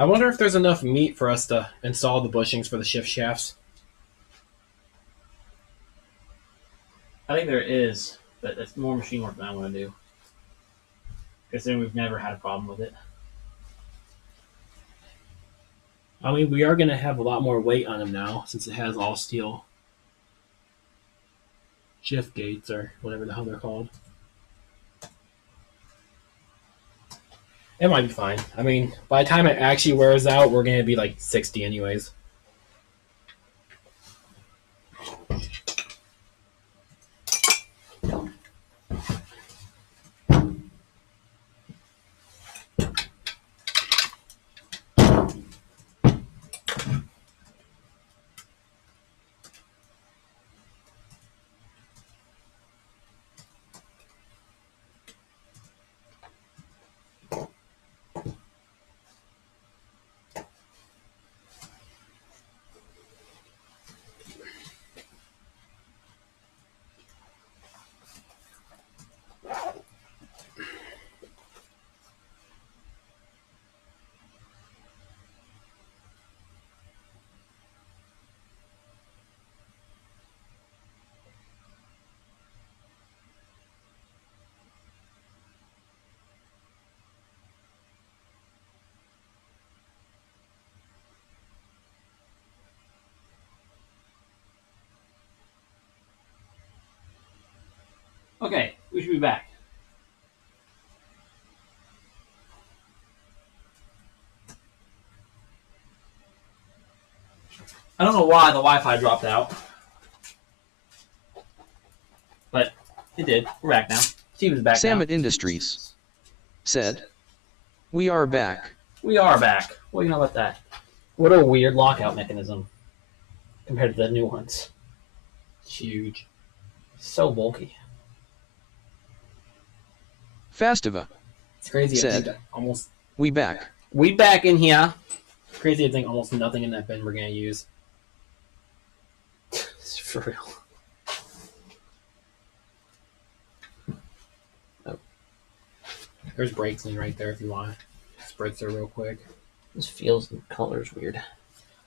I wonder if there's enough meat for us to install the bushings for the shift shafts. I think there is, but it's more machine work than I want to do. Because then we've never had a problem with it. I mean, we are going to have a lot more weight on them now since it has all steel shift gates or whatever the hell they're called. It might be fine. I mean, by the time it actually wears out, we're going to be like 60 anyways. Okay, we should be back. I don't know why the Wi-Fi dropped out. But it did. We're back now. Steven's back now. Samet Industries said, "We are back." We are back. What do you know about that? What a weird lockout mechanism compared to the new ones. It's huge. So bulky. Fastiva It's crazy. I said, think almost "We back." We back in here. crazy. I think almost nothing in that bin we're going to use. For real. Oh. There's brakes in right there if you want. Spread through real quick. This feels the color's weird.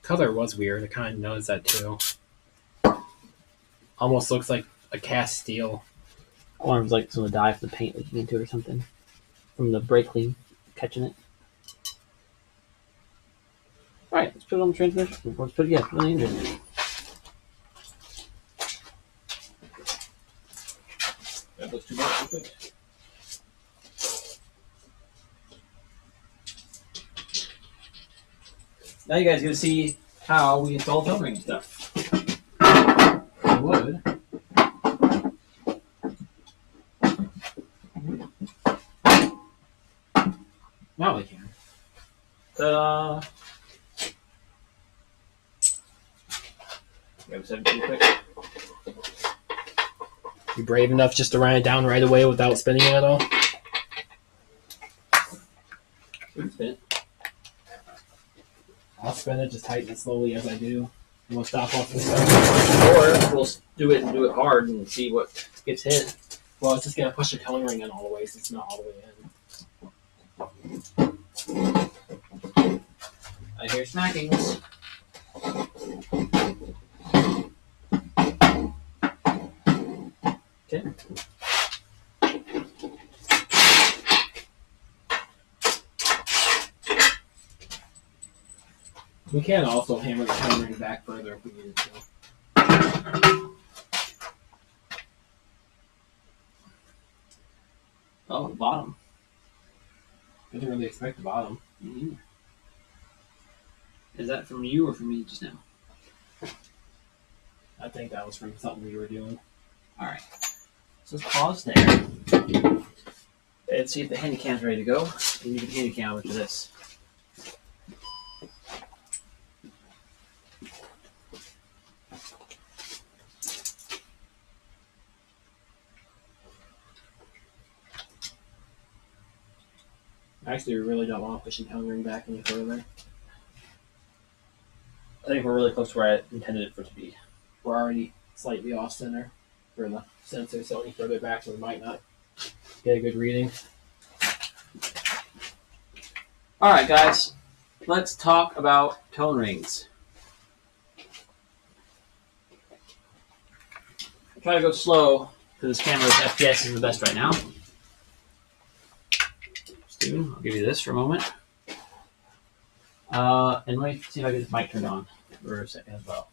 Color was weird. I kind of noticed that too. Almost looks like a cast steel. Or it was like some of the dye from the paint leaking into it or something. From the brake clean catching it. Alright, let's put it on the transmission. Let's put it on the engine. That looks too much, I think. Now you guys get to see how we install phone ring stuff. I would. Now we can. Ta-da! Grab 17 quick. You brave enough just to run it down right away without spinning it at all? We can spin it. I'll spin it, just tighten it slowly as I do. And we'll stop off the stuff. Or we'll do it and do it hard and see what gets hit. Well, it's just going to push the towing ring in all the way, so it's not all the way in. I hear smackings. Okay. We can also hammer the towing ring back further if we needed to. Oh, the bottom. I didn't really expect the bottom. Mm-hmm. Is that from you or from me just now? I think that was from something we were doing. Alright. So let's pause there. And see if the handy cam's ready to go. And you can handy cam over to this. Actually, we really don't want to push the towing ring back any further. I think we're really close to where I intended it for it to be. We're already slightly off center for the sensor, so any further back we might not get a good reading. Alright guys, let's talk about tone rings. I'll try to go slow because this camera's FPS is the best right now. Steven, I'll give you this for a moment. And let me see if I get this mic turned on for a second as well.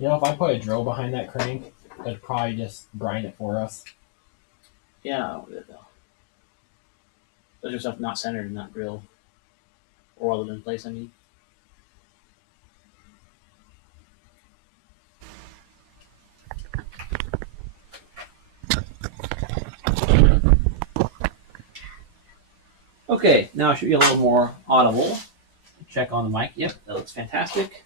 You know, if I put a drill behind that crank, it'd probably just grind it for us. Yeah, I'll do it though. Those are stuff not centered and not drilled. Or welded in place, I mean. Okay, now it should be a little more audible. Check on the mic. Yep, that looks fantastic.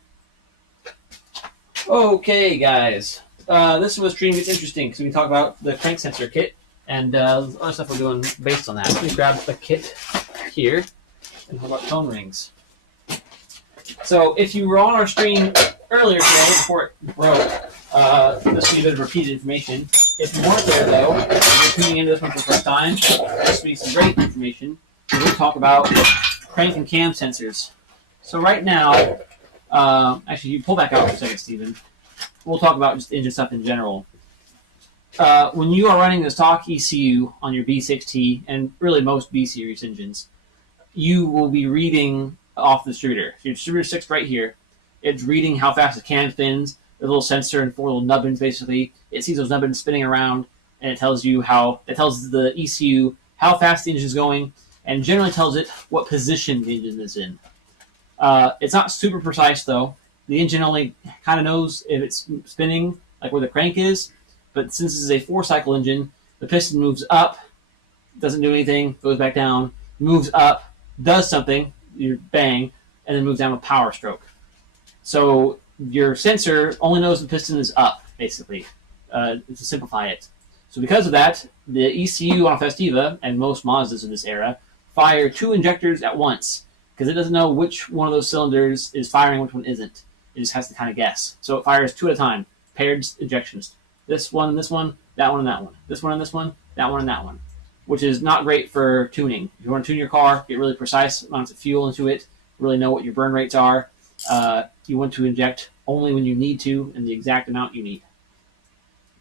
Okay, guys. This was stream gets interesting because we can talk about the crank sensor kit and other stuff we're doing based on that. Let me grab the kit here and talk about tone rings. So if you were on our stream earlier today before it broke, this will be a bit of repeated information. If you weren't there though, if you're tuning into this one for the first time, this will be some great information. We're going to talk about crank and cam sensors. So right now, actually, you pull back out for a second, Steven. We'll talk about just engine stuff in general. When you are running the stock ECU on your B6T, and really most B-series engines, you will be reading off the distributor. So your distributor 6 right here, it's reading how fast the cam spins. There's a little sensor and 4 little nubbins, basically. It sees those nubbins spinning around, and it tells you it tells the ECU how fast the engine is going, and generally tells it what position the engine is in. It's not super precise, though. The engine only kind of knows if it's spinning, like where the crank is. But since this is a 4-cycle engine, the piston moves up, doesn't do anything, goes back down, moves up, does something, you bang, and then moves down with power stroke. So your sensor only knows the piston is up, basically, to simplify it. So because of that, the ECU on a Festiva, and most Mazdas in this era, fire 2 injectors at once, because it doesn't know which one of those cylinders is firing, which one isn't. It just has to kind of guess. So it fires 2 at a time, paired injections. This one and this one, that one and that one. This one and this one, that one and that one. Which is not great for tuning. If you want to tune your car, get really precise amounts of fuel into it, really know what your burn rates are. You want to inject only when you need to and the exact amount you need.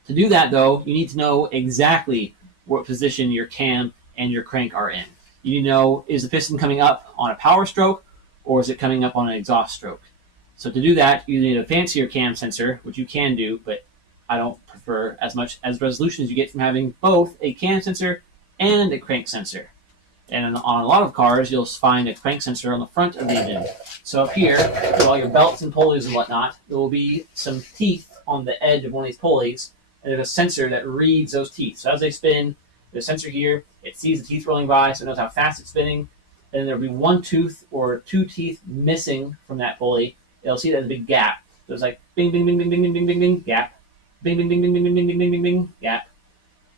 To do that, though, you need to know exactly what position your cam and your crank are in. You need to know, is the piston coming up on a power stroke or is it coming up on an exhaust stroke? So to do that, you need a fancier cam sensor, which you can do, but I don't prefer as much as resolution as you get from having both a cam sensor and a crank sensor. And on a lot of cars, you'll find a crank sensor on the front of the engine. So up here, with all your belts and pulleys and whatnot, there will be some teeth on the edge of one of these pulleys, and there's a sensor that reads those teeth. So as they spin, there's a sensor here, it sees the teeth rolling by, so it knows how fast it's spinning. And there'll be 1 tooth or 2 teeth missing from that pulley. It'll see that as a big gap. So it's like bing, bing, bing, bing, bing, bing, bing, bing, bing, gap. Bing, bing, bing, bing, bing, bing, bing, bing, bing, bing, bing, gap.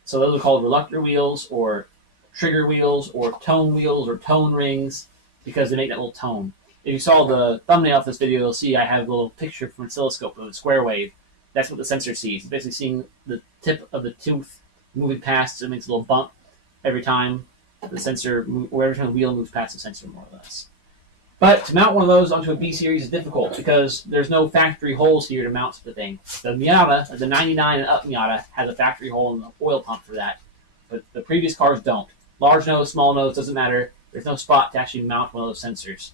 So those are called reluctor wheels or trigger wheels or tone rings because they make that little tone. If you saw the thumbnail of this video, you'll see I have a little picture from an oscilloscope of a square wave. That's what the sensor sees. It's basically seeing the tip of the tooth moving past, so it makes a little bump every time the sensor, or every time the wheel moves past the sensor, more or less. But to mount one of those onto a B-Series is difficult because there's no factory holes here to mount the thing. The Miata, the 99 and up Miata, has a factory hole in the oil pump for that. But the previous cars don't. Large nose, small nose, doesn't matter. There's no spot to actually mount one of those sensors.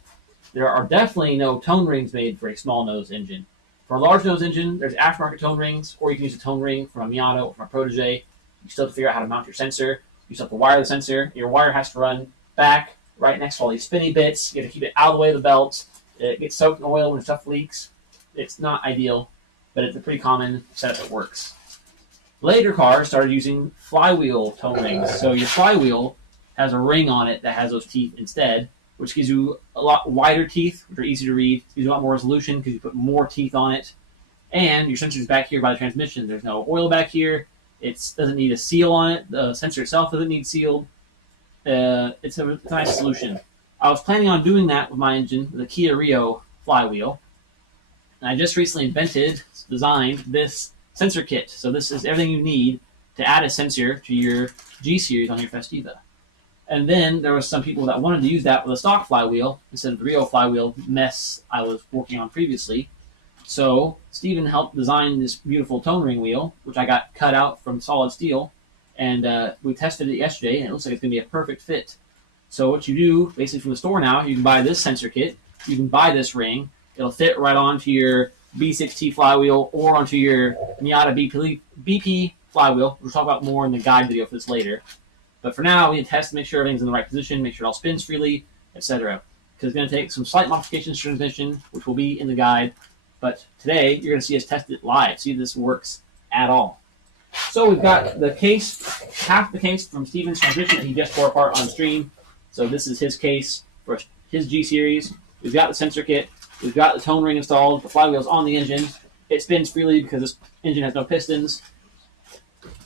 There are definitely no tone rings made for a small nose engine. For a large nose engine, there's aftermarket tone rings, or you can use a tone ring from a Miata or from a Protege. You still have to figure out how to mount your sensor. You still have to wire the sensor. Your wire has to run back right next to all these spinny bits. You have to keep it out of the way of the belt. It gets soaked in oil when stuff leaks. It's not ideal, but it's a pretty common setup that works. Later cars started using flywheel tone rings. So your flywheel has a ring on it that has those teeth instead, which gives you a lot wider teeth, which are easy to read. Gives you a lot more resolution because you put more teeth on it. And your sensor is back here by the transmission. There's no oil back here. It doesn't need a seal on it. The sensor itself doesn't need sealed. It's a nice solution. I was planning on doing that with my engine, the Kia Rio flywheel. And I just recently designed this sensor kit. So this is everything you need to add a sensor to your G series on your Festiva. And then there was some people that wanted to use that with a stock flywheel instead of the Rio flywheel mess I was working on previously. So Steven helped design this beautiful tone ring wheel, which I got cut out from solid steel. And we tested it yesterday, and it looks like it's going to be a perfect fit. So what you do, basically from the store now, you can buy this sensor kit. You can buy this ring. It'll fit right onto your B6T flywheel or onto your Miata BP flywheel. We'll talk about more in the guide video for this later. But for now, we need to test to make sure everything's in the right position, make sure it all spins freely, etc. Because it's going to take some slight modifications to transmission, which will be in the guide. But today, you're going to see us test it live, see if this works at all. So we've got the case, half the case from Steven's transmission that he just tore apart on stream. So this is his case for his G Series. We've got the sensor kit. We've got the tone ring installed. The flywheel's on the engine. It spins freely because this engine has no pistons.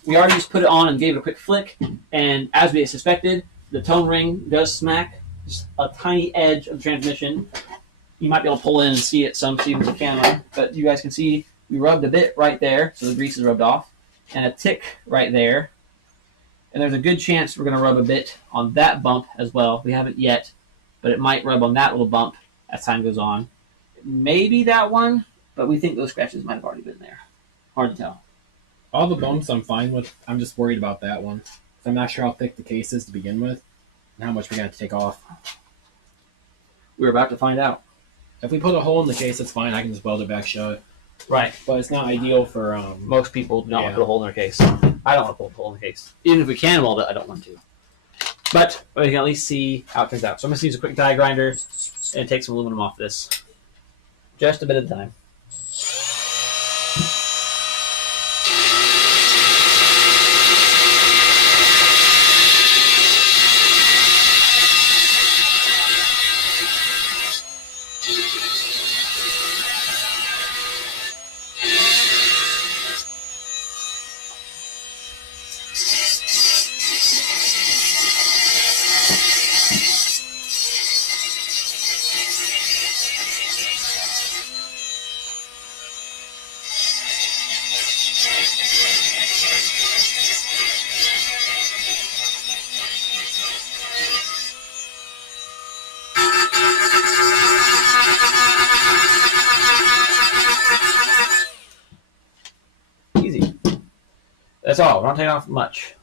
We already just put it on and gave it a quick flick. And as we suspected, the tone ring does smack just a tiny edge of the transmission. You might be able to pull in and see it some, see with the camera. But you guys can see we rubbed a bit right there, so the grease is rubbed off. And a tick right there. And there's a good chance we're going to rub a bit on that bump as well. We haven't yet, but it might rub on that little bump as time goes on. Maybe that one, but we think those scratches might have already been there. Hard to tell. All the bumps I'm fine with. I'm just worried about that one. I'm not sure how thick the case is to begin with and how much we're going to have to take off. We're about to find out. If we put a hole in the case, that's fine. I can just weld it back shut. Right. But it's not ideal for... Most people do not want to put a hole in their case. I don't want to put a hole in the case. Even if we can weld it, I don't want to. But we can at least see how it turns out. So I'm going to use a quick die grinder and take some aluminum off this. Just a bit at a time. Easy. That's all. We're not taking off much.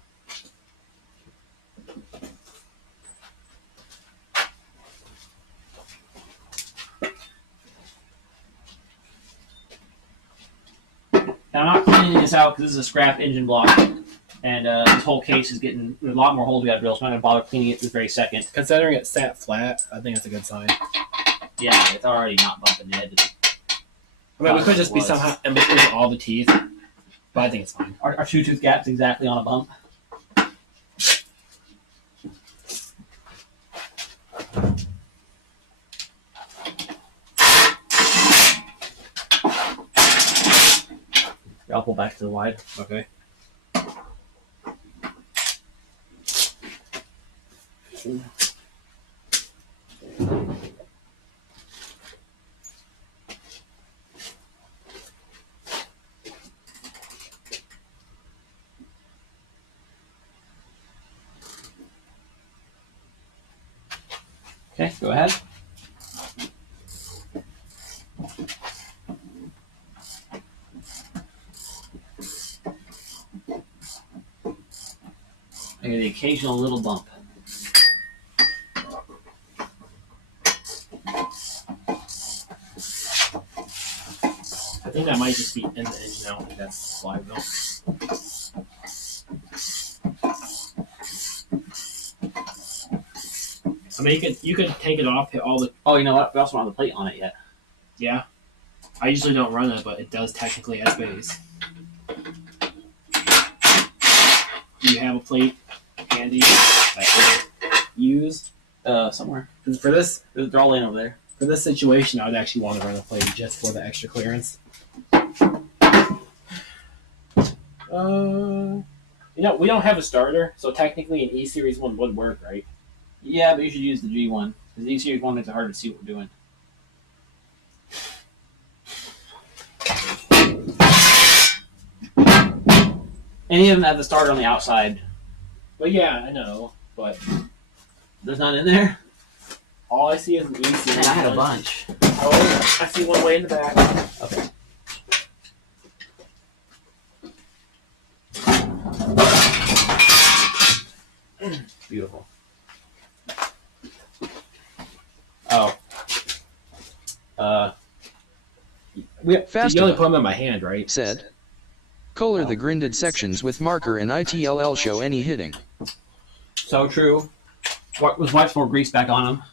Now, I'm not cleaning this out because this is a scrap engine block, and this whole case is getting a lot more holes we got to drill, so I'm not going to bother cleaning it this very second. Considering it sat flat, I think that's a good sign. Yeah, it's already not bumping the edge. I mean, we could just be somehow in between all the teeth, but I think it's fine. Our two-tooth gap's exactly on a bump. I'll pull back to the wide. Okay. Okay, go ahead. I get the occasional little bump. I think that might just be in the engine. I don't think that's flywheel. I mean, you could take it off, hit all the... Oh, you know what? We also don't have the plate on it yet. Yeah. I usually don't run it, but it does technically have space. Do you have a plate handy that you use? Somewhere. For this, They're all in over there. for this situation, I would actually want to run a plate just for the extra clearance. We don't have a starter, so technically an E Series one would work, right? Yeah, but you should use the G1 because the E Series 1 makes it harder to see what we're doing. Any of them have the starter on the outside. But yeah, I know. But There's none in there. all I see is an E Series. Man, I had a one. bunch. Oh, I see one way in the back. Okay. Beautiful. Oh. Fast You only enough. put them in my hand, right? Said. Color the grinded sections with marker and ITLL show any hitting. So true. What was wipes more grease back on them?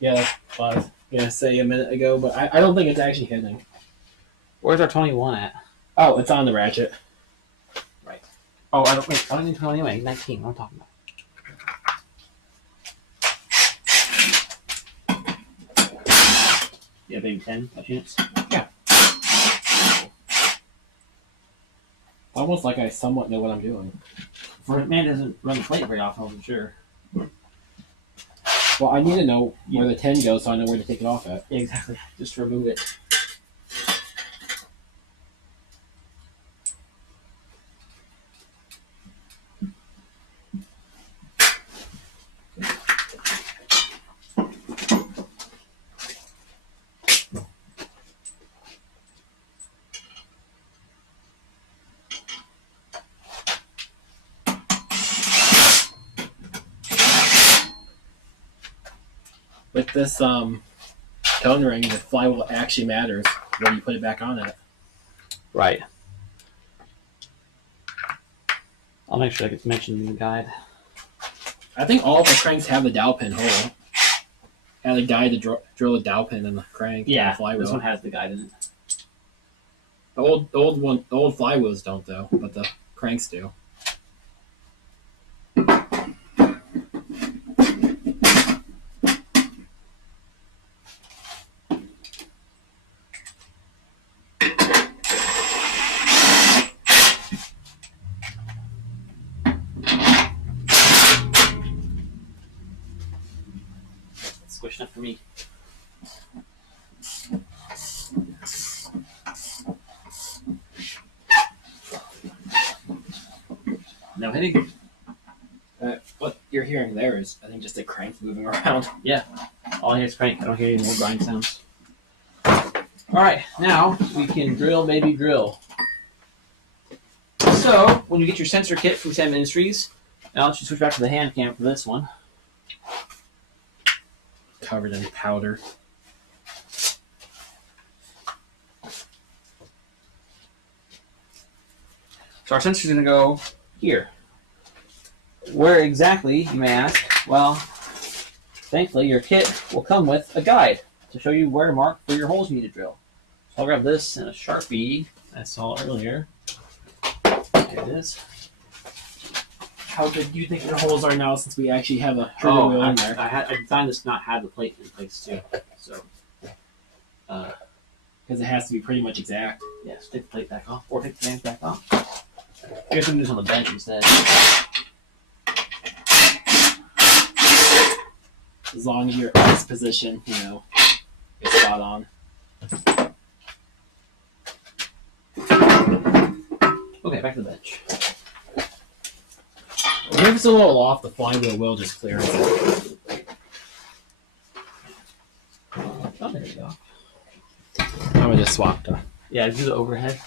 Yeah, that's what I was gonna say a minute ago, but I don't think it's actually hitting. Where's our 21 at? Oh, it's on the ratchet. Oh, I don't need 20 anyway. 19. What am I talking about? Yeah, maybe 10 by chance. Almost like I somewhat know what I'm doing. For a man doesn't run the plate very often, I wasn't sure. Well, I need to know where the 10 goes so I know where to take it off at. Yeah, exactly. Just remove it. With this tone ring, the flywheel actually matters where you put it back on it. Right. I'll make sure that gets mentioned in the guide. I think all of the cranks have the dowel pin hole. Had a guide to drill a dowel pin in the crank. Yeah, and the flywheel. this one has the guide in it. The old flywheels don't though, but the cranks do. Squish enough for me. No hitting. What you're hearing there is, I think, just a crank moving around. All I hear is crank. I don't hear any more grind sounds. Alright, now we can drill, baby, drill. So, when you get your sensor kit from Samet Industries, now let's just switch back to the hand cam for this one. Covered in powder. So our sensor's going to go here. Where exactly, you may ask? Well, thankfully your kit will come with a guide to show you where to mark for your holes you need to drill. So I'll grab this and a Sharpie I saw earlier. Here it is. How good do you think your holes are now since we actually have a trigger wheel in there? I designed this to not have the plate in place too. So, Because it has to be pretty much exact. yeah, so take the plate back off, or take the fans back off. I guess we can do this on the bench instead. As long as your X position, is spot on. Okay, back to the bench. If it's a little off, the flywheel will just clear it. Oh, there you go. I'm gonna just swap to. Yeah, do the overhead.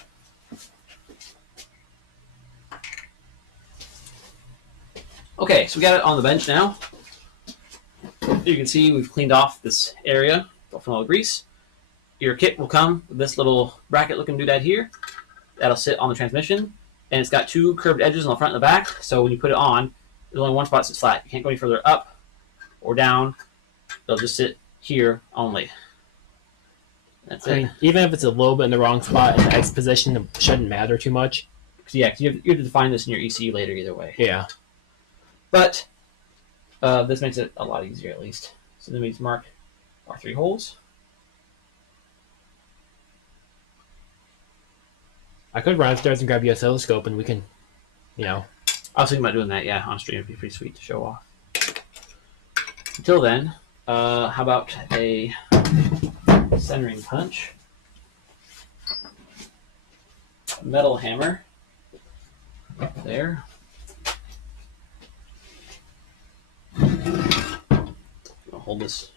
Okay, so we got it on the bench now. You can see we've cleaned off this area from all the grease. Your kit will come with this little bracket looking doodad here. That'll sit on the transmission. And it's got two curved edges on the front and the back. So when you put it on, there's only one spot that sits flat. You can't go any further up or down. They'll just sit here only. That's it. Even if it's a little bit in the wrong spot in the X position, it shouldn't matter too much. So yeah, 'cause you have to define this in your ECU later either way. Yeah. But this makes it a lot easier at least. So then we just mark our 3 holes. I could run upstairs and grab you a oscilloscope and we can you know. I was thinking about doing that, yeah, on stream. It'd be pretty sweet to show off. Until then, how about a centering punch? Metal hammer. There. I'll hold this.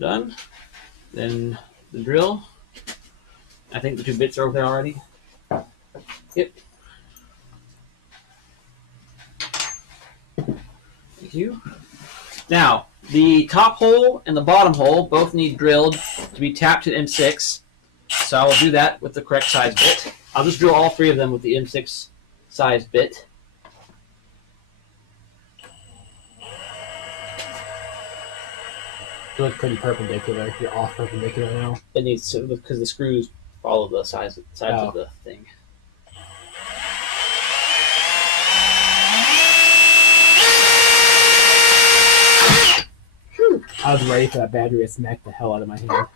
Done. Then the drill. I think the 2 bits are over there already. Yep. Thank you. Now, the top hole and the bottom hole both need drilled to be tapped at M6. So I will do that with the correct size bit. I'll just drill all 3 of them with the M6 size bit. You look pretty perpendicular. You're off perpendicular now. It needs to, because the screws follow the sides of the thing. I was ready for that battery to smack the hell out of my hand.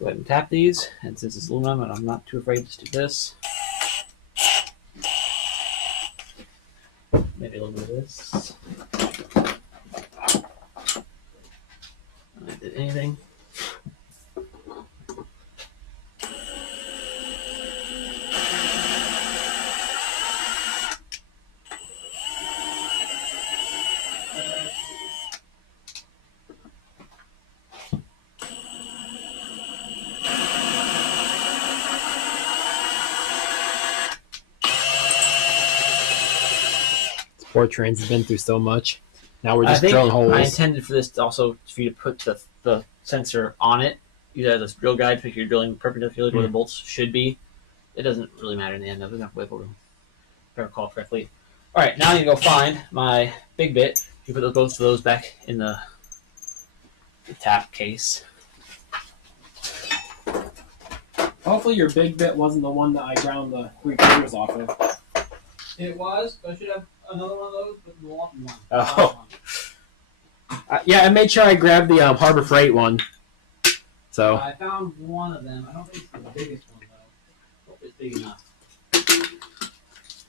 Go ahead and tap these, and since it's aluminum and I'm not too afraid to do this, maybe a little bit of this. I did anything. Fortran's has been through so much. Now we're just I drilling holes. I intended for this to also for you to put the sensor on it. Use that as a drill guide to make sure you're drilling perpendicular to where the bolts should be. It doesn't really matter in the end. There's enough wiggle room, if I recall correctly. All right, now I need to go find my big bit. You put both of those back in the tap case. Hopefully your big bit wasn't the one that I ground the 3 quarters off of. It was, but I should have another one of those, but the long one. Oh. Yeah, I made sure I grabbed the Harbor Freight one. So I found one of them. I don't think it's the biggest one, though. Hope it's big enough.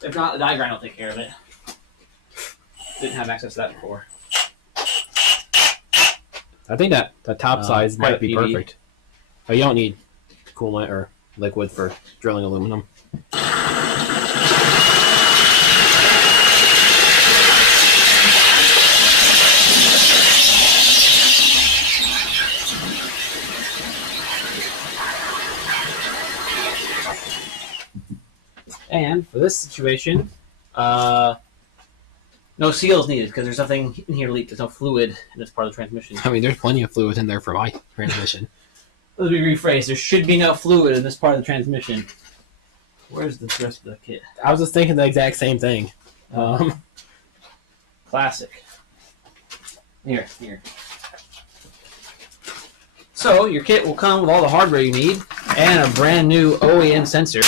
If not, the die grind will take care of it. Didn't have access to that before. I think that the top size might be PV. perfect. Oh, you don't need coolant or liquid for drilling aluminum. And for this situation, no seals needed because there's nothing in here leaked. There's no fluid in this part of the transmission. I mean, there's plenty of fluid in there for my transmission. Let me rephrase. There should be no fluid in this part of the transmission. Where's the rest of the kit? I was just thinking the exact same thing. Classic. Here. So your kit will come with all the hardware you need and a brand new OEM sensor.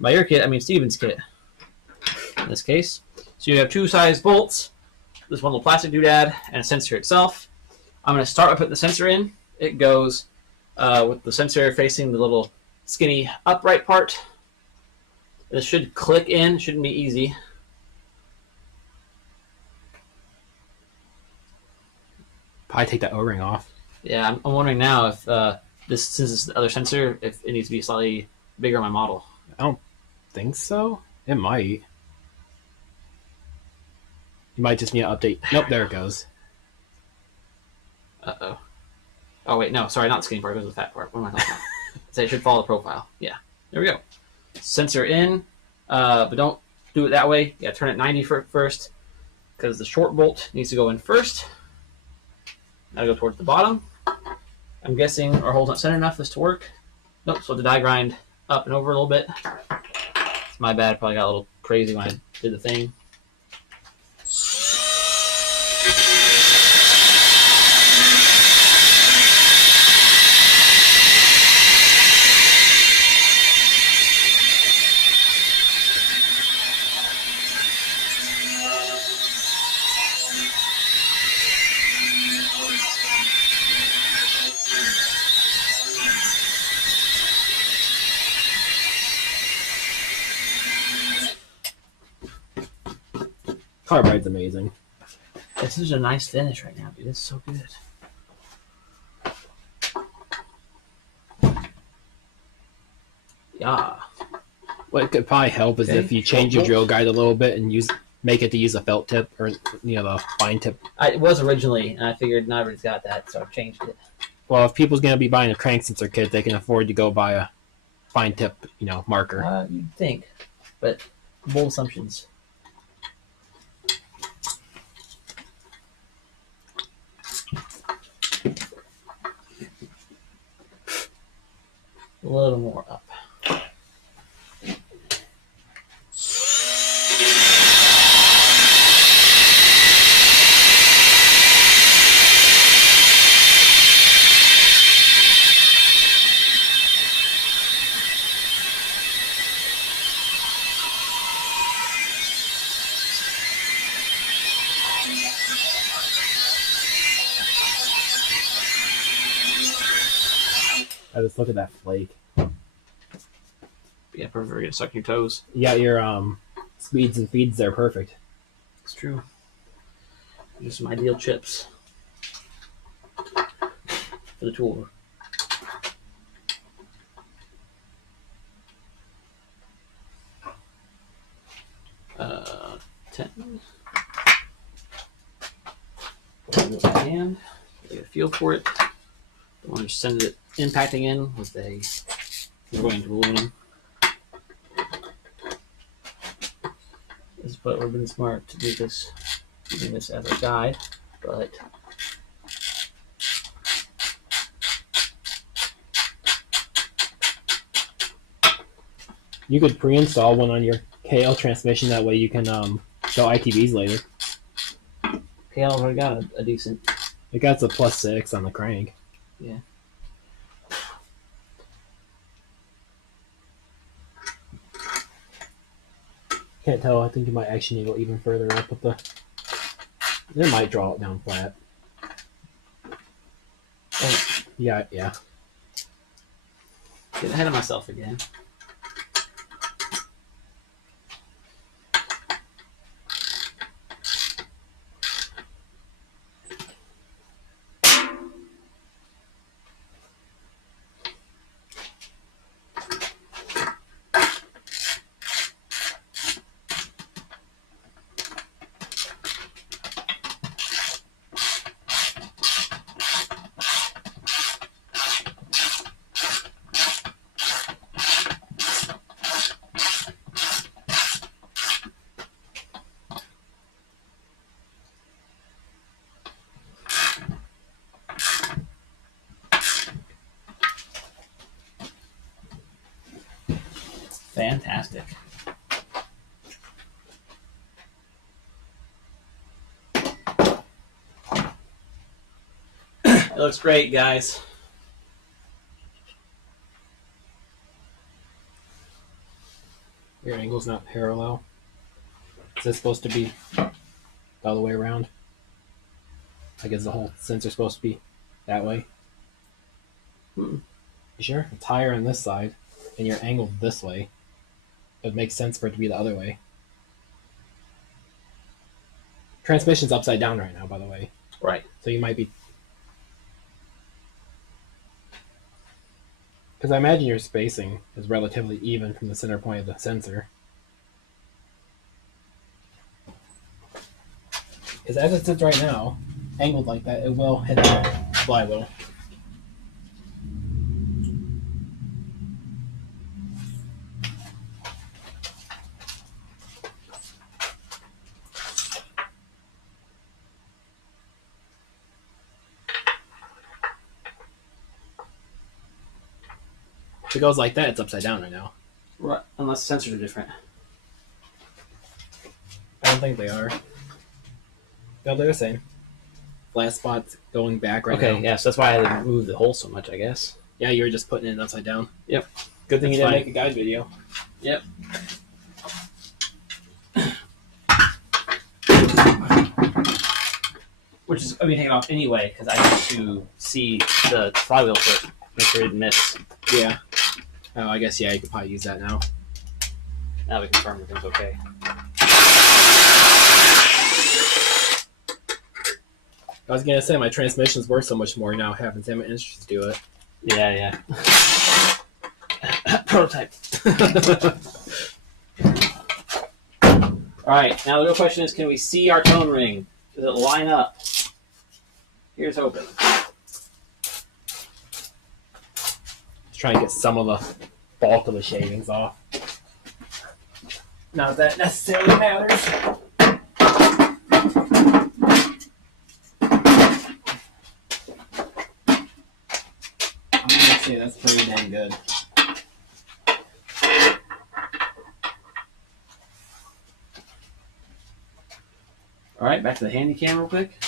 By your kit, I mean Steven's kit. In this case, so you have 2 size bolts. This one little plastic doodad and a sensor itself. I'm going to start by putting the sensor in. It goes with the sensor facing the little skinny upright part. This should click in. Shouldn't be easy. Probably take that O-ring off. Yeah, I'm wondering now if this, since it's the other sensor, if it needs to be slightly bigger on my model. I don't think so. It might. You might just need to update. Nope, there it goes. Uh-oh. Oh, wait, no, sorry, not the skinny part. It goes with the fat part. What am I talking about? So it should follow the profile. Yeah, there we go. Sensor in, but don't do it that way, you gotta turn it 90 first, because the short bolt needs to go in first. Now go towards the bottom. I'm guessing our hole's not center enough for this to work. Nope, so the die grind up and over a little bit. It's my bad, probably got a little crazy when I did the thing. Carbide's amazing. This is a nice finish right now, dude. This is so good. Yeah. What could probably help is if you change your drill guide a little bit and make it to use a felt tip or the fine tip. It was originally, and I figured not everybody's got that, so I've changed it. Well, if people's gonna be buying a crank sensor kit, they can afford to go buy a fine tip, marker. You'd think, but bold assumptions. A little more up. I just look at that flake. Yeah, perfect. You're gonna suck your toes. You got your speeds and feeds there, perfect. It's true. Just some ideal chips for the tool. 10. With my hand, get a feel for it. Don't want to send it impacting in with a going to aluminum. This but would have been smart to do this, using this as a guide, but you could pre-install one on your KL transmission. That way you can sell ITBs later. KL's already got a decent. It got a +6 on the crank. Yeah. Can't tell. I think you might actually need to go even further up with the. It might draw it down flat. Oh, Yeah. get ahead of myself again. Fantastic. It looks great, guys. Your angle's not parallel. Is this supposed to be the other way around? I guess the whole sensor's supposed to be that way. You sure? It's higher on this side, and you're angled this way. It would make sense for it to be the other way. Transmission's upside down right now, by the way. Right. So you might be... Because I imagine your spacing is relatively even from the center point of the sensor. Because as it sits right now, angled like that, it will hit the flywheel. If it goes like that, it's upside down right now. Right. Unless the sensors are different. I don't think they are. No, they're the same. Flat spot's going back right now. Okay, yeah, so that's why I had to move the hole so much, I guess. Yeah, you were just putting it upside down. Yep. Good thing That's you didn't fine. make a guide video. Yep. Which is, I mean, take it off anyway, because I need to see the flywheel first. Make sure it didn't miss. Yeah. Oh, I guess, yeah, you could probably use that now. Now we confirm everything's okay. I was going to say, my transmissions work so much more now having Samet Industries do it. Yeah. Prototype. Alright, now the real question is, can we see our tone ring? Does it line up? Here's hoping. Just trying to get some of the bulk of the shavings off. Not that necessarily matters. I'm gonna say that's pretty dang good. Alright, back to the handy cam real quick.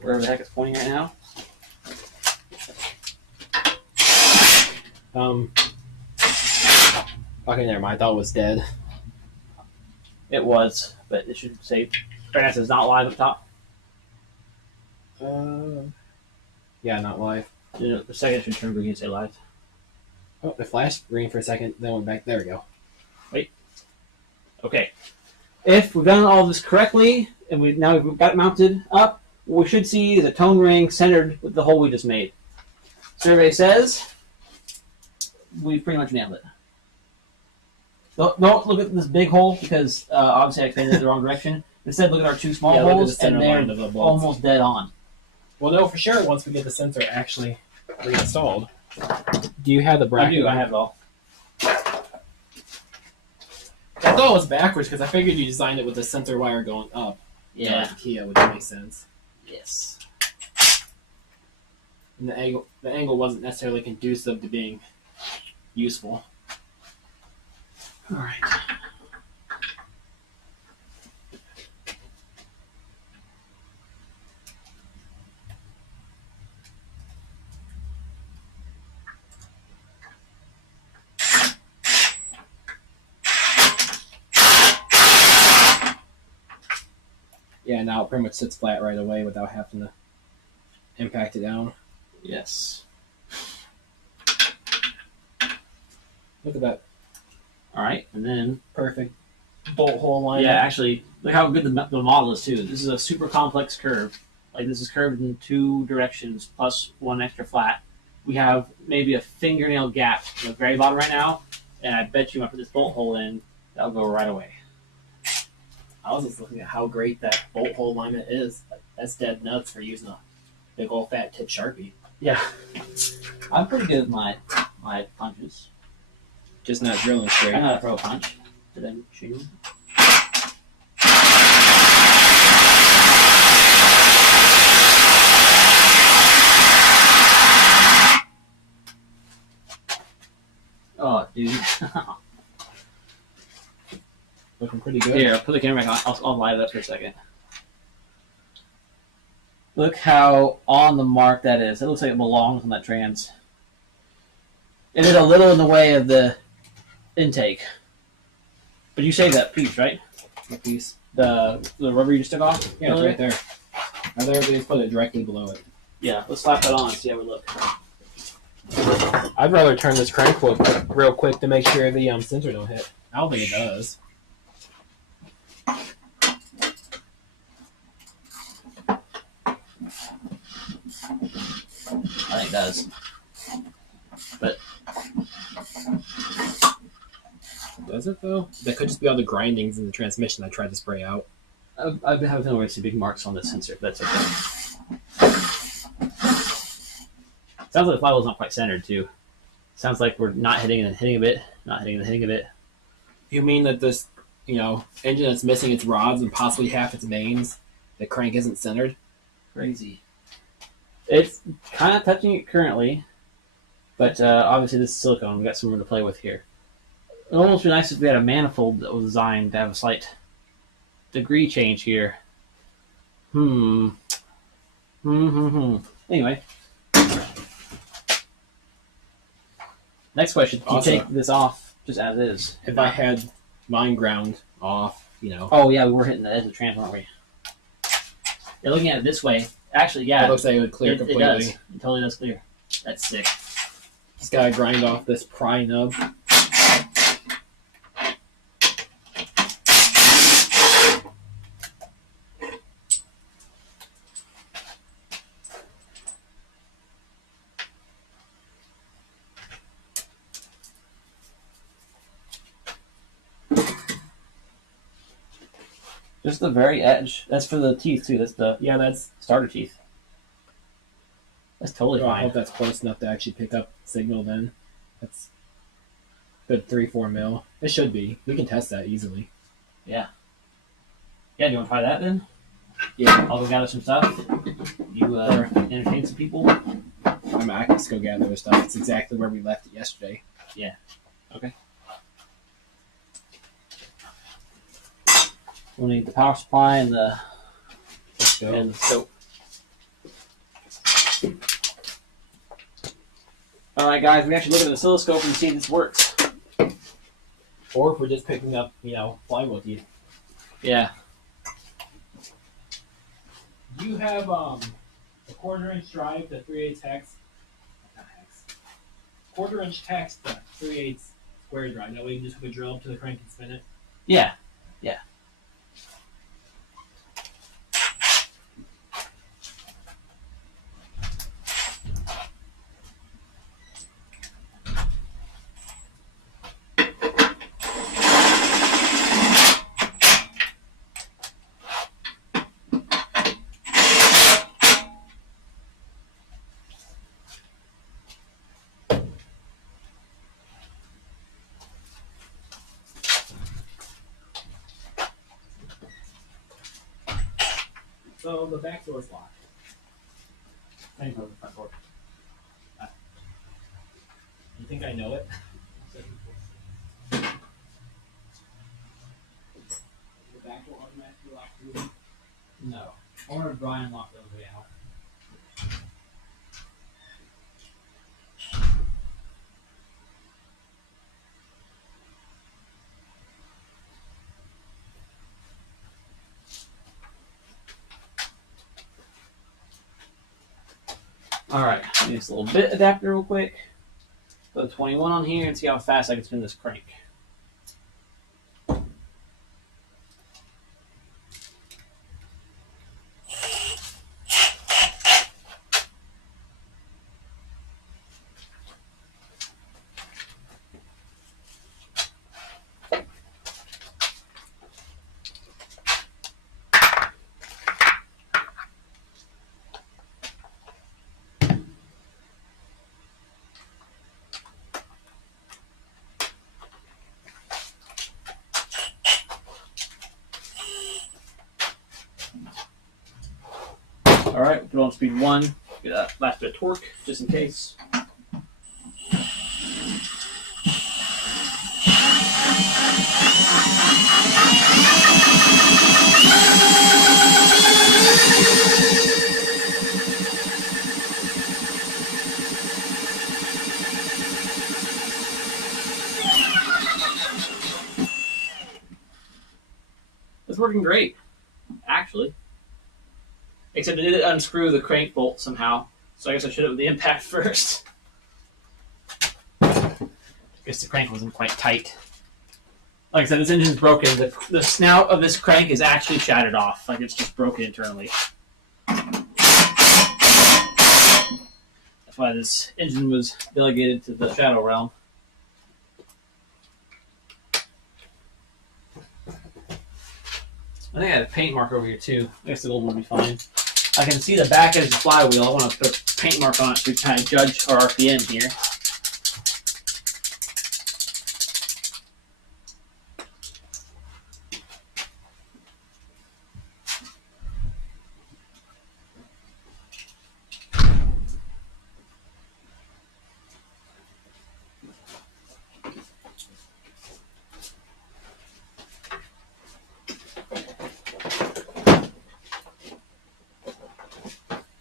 Wherever the heck it's pointing right now. Okay, never mind. I thought it was dead. It was, but it should say right now it says not live up top. Yeah, not live. The second it should turn green and say live. Oh, it flashed green for a second, then went back. There we go. Okay. If we've done all this correctly, and we've got it mounted up, what we should see is a tone ring centered with the hole we just made. Survey says we've pretty much nailed it. Don't look at this big hole because obviously I expanded it the wrong direction. Instead, look at our two small Yeah, look at holes, the center and line they're of the bolts. almost dead on. Well, no, for sure. Once we get the sensor actually reinstalled. Do you have the bracket? I have it all. I thought it was backwards because I figured you designed it with the sensor wire going up. Yeah. Like Kia, which makes sense. Yes. And the angle wasn't necessarily conducive to being useful. All right. Yeah, now it pretty much sits flat right away without having to impact it down. Yes. Look at that All right, and then perfect bolt hole line. yeah, actually, look how good the model is too. This is a super complex curve. Like this is curved in two directions plus one extra flat. We have maybe a fingernail gap in the very bottom right now, and I bet you when I put this bolt hole in, that'll go right away. I was just looking at how great that bolt hole alignment is. That's dead nuts for using a big old fat tip Sharpie. Yeah, I'm pretty good at my punches. Just not drilling I straight. know how to throw a punch. Did I shoot you? Oh, dude. Looking pretty good. Here, I'll put the camera back on. I'll light it up for a second. Look how on the mark that is. It looks like it belongs on that trans. It is a little in the way of the intake. But you saved that piece, right? What piece? The rubber you just took off? Yeah, it's right there. Now there, they just put it directly below it. Yeah, let's slap that on and see how we look. I'd rather turn this crank real quick to make sure the sensor don't hit. I don't think it does. I think it does. But Does it though? That could just be all the grindings in the transmission I tried to spray out. I've been having to see big marks on this sensor, but that's okay. Sounds like the flywheel's not quite centered, too. Sounds like we're not hitting and then hitting a bit, not hitting and then hitting a bit. You mean that this, engine that's missing its rods and possibly half its mains, the crank isn't centered? Crazy. It's kind of touching it currently. But obviously this is silicone. We got some room to play with here. It would almost be nice if we had a manifold that was designed to have a slight degree change here. Anyway. Next question. Can you take this off just as is? If I had mine ground off, Oh, yeah, we were hitting the edge of the trans, weren't we? Yeah, looking at it this way. Actually, yeah. It looks like it would clear completely. It does. It totally does clear. That's sick. Just gotta grind off this pry nub. Just the very edge. That's for the teeth, too. That's starter teeth. That's totally I fine. hope that's close enough to actually pick up signal then. That's good 3-4 mil. It should be. We can test that easily. Yeah. Yeah, do you want to try that then? Yeah. I'll go gather some stuff. You entertain some people. I can just go gather their stuff. It's exactly where we left it yesterday. Yeah. Okay. We'll need the power supply and the scope. All right, guys. We actually look at the oscilloscope and see if this works. Or if we're just picking up, flywheel teeth. Yeah. Do you have a 1/4-inch drive to 3/8 hex? Not hex. 1/4-inch hex to 3/8 square drive. That way you can just hook a drill up to the crank and spin it. Yeah. Yeah. So the back door's locked. Same for the front door. You think I know it? The back door automatically locked through? No. I wonder if Brian locked those way out. Alright, this little bit adapter real quick. Put a 21 on here and see how fast I can spin this crank. Alright, put on speed 1. Get that last bit of torque, just in case. It's working great, actually. Except it did unscrew the crank bolt somehow, so I guess I should have with the impact first. I guess the crank wasn't quite tight. Like I said, this engine's broken. The snout of this crank is actually shattered off. Like it's just broken internally. That's why this engine was delegated to the Shadow Realm. I think I had a paint mark over here too. I guess the gold would be fine. I can see the back edge of the flywheel. I want to put a paint mark on it so we can kind of judge our RPM here.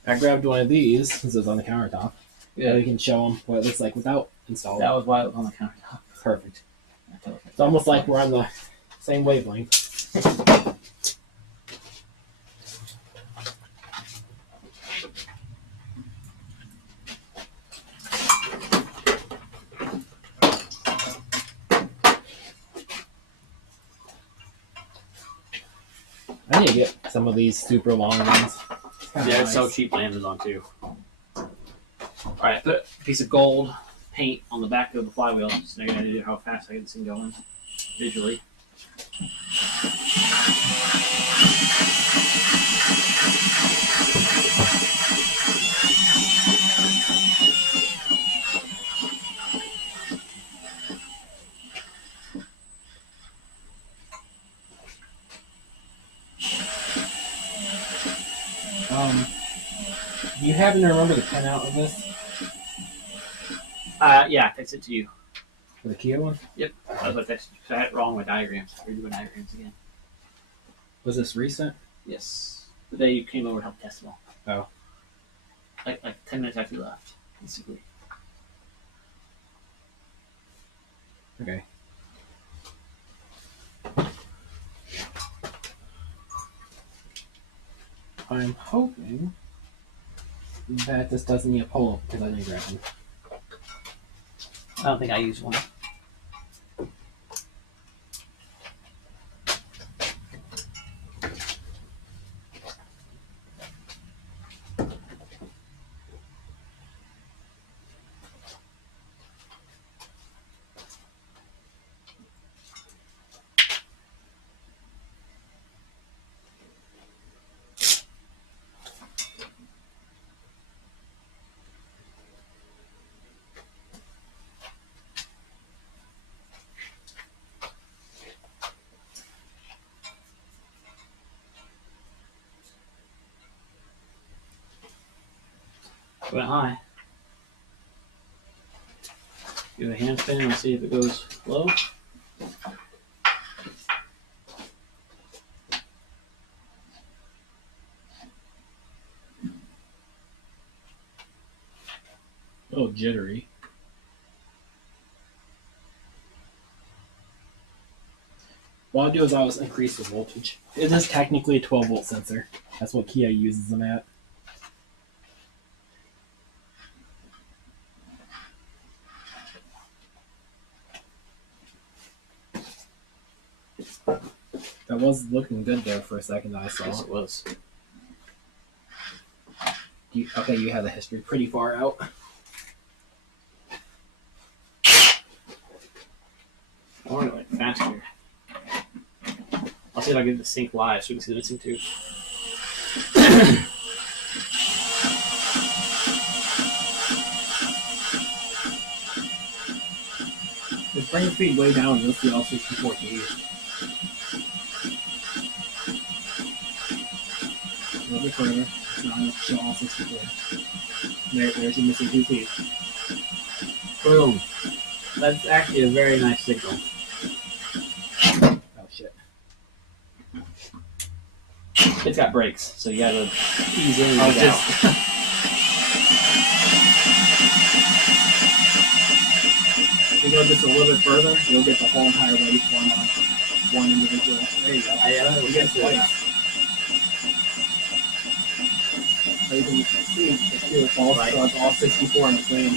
I grabbed one of these since it was on the countertop. Yeah, we can show them what it looks like without installing. That was why it was on the countertop. Perfect. It's almost like we're on the same wavelength. I need to get some of these super long ones. Yeah, it's so cheap on Amazon too. Alright, put a piece of gold paint on the back of the flywheel. So now you're going to do how fast I get this thing going visually. Do you happen to remember the printout of this? Yeah, I texted it to you. For the Kia one? Yep. I was like, I had it wrong with diagrams. We're doing diagrams again. Was this recent? Yes. The day you came over to help test them all. Oh. Like 10 minutes after you left, basically. Okay. I'm hoping that this doesn't need a pull-up because I didn't grab one. I don't think I used one. Went high. Give it a hand spin and see if it goes low. A little jittery. What I'll do is I'll just increase the voltage. It is technically a 12-volt sensor. That's what Kia uses them at. That was looking good there for a second, I saw. Yes, it was. Okay, you have the history pretty far out. I want it like faster. I'll see if I can get the sync live so we can see the missing too. Just bring the speed way down, you'll see all 64 keys. A little bit further. It's not enough to show all 64. There's your missing 2 keys. Boom. That's actually a very nice signal. Oh shit. It's got brakes, so you gotta ease in I'll and just. out. If you go just a little bit further, you'll get the whole entire waveform on one individual. There you go. You get twice. So you can see the two falls, Right. so it's all 64 in the same.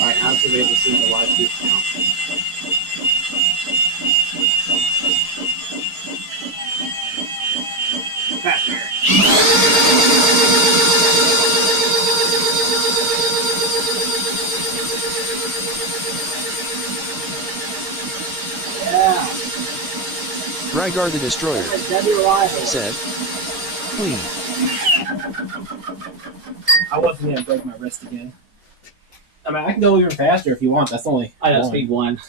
Alright, now to be able to see the live boost count. Faster. Yeah, Rygar the Destroyer that'd be reliable. said, clean. I wasn't gonna break my wrist again. I mean, I can go even faster if you want. That's only. I know one. speed 1.